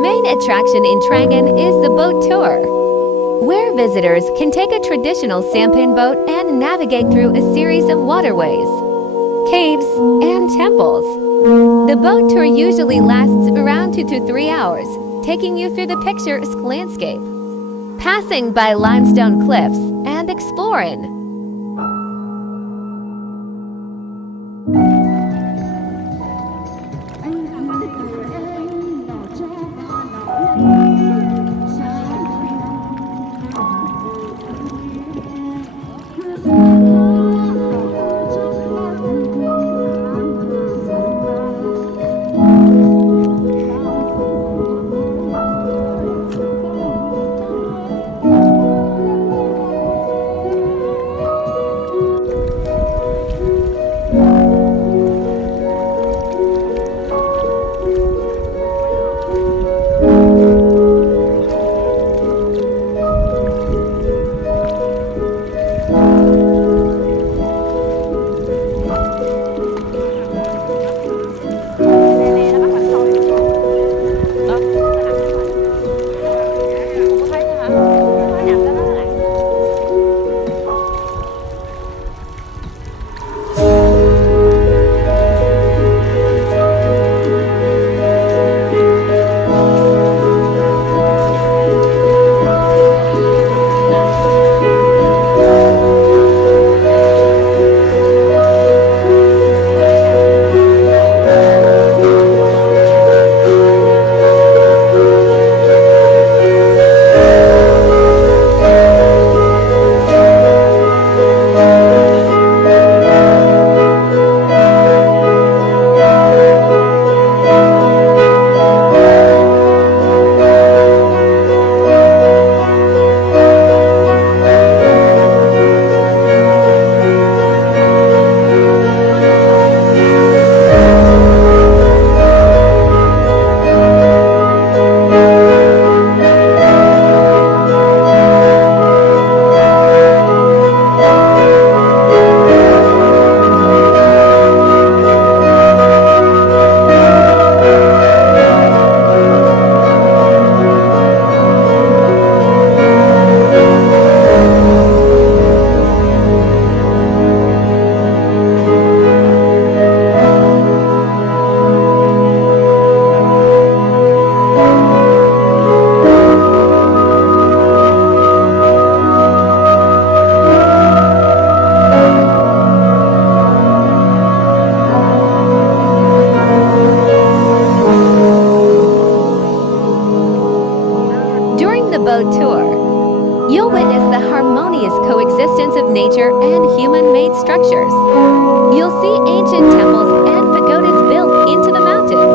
main attraction in Trang An is the boat tour, where visitors can take a traditional sampan boat and navigate through a series of waterways, caves, and temples. The boat tour usually lasts around 2 to 3 hours, taking you through the picturesque landscape, passing by limestone cliffs, and exploring. Boat tour, you'll witness the harmonious coexistence of nature and human-made structures. You'll see ancient temples and pagodas built into the mountains,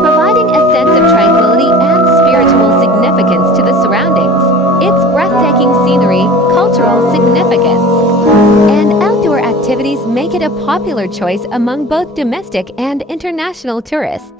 providing a sense of tranquility and spiritual significance to the surroundings. Its breathtaking scenery, cultural significance, and outdoor activities make it a popular choice among both domestic and international tourists.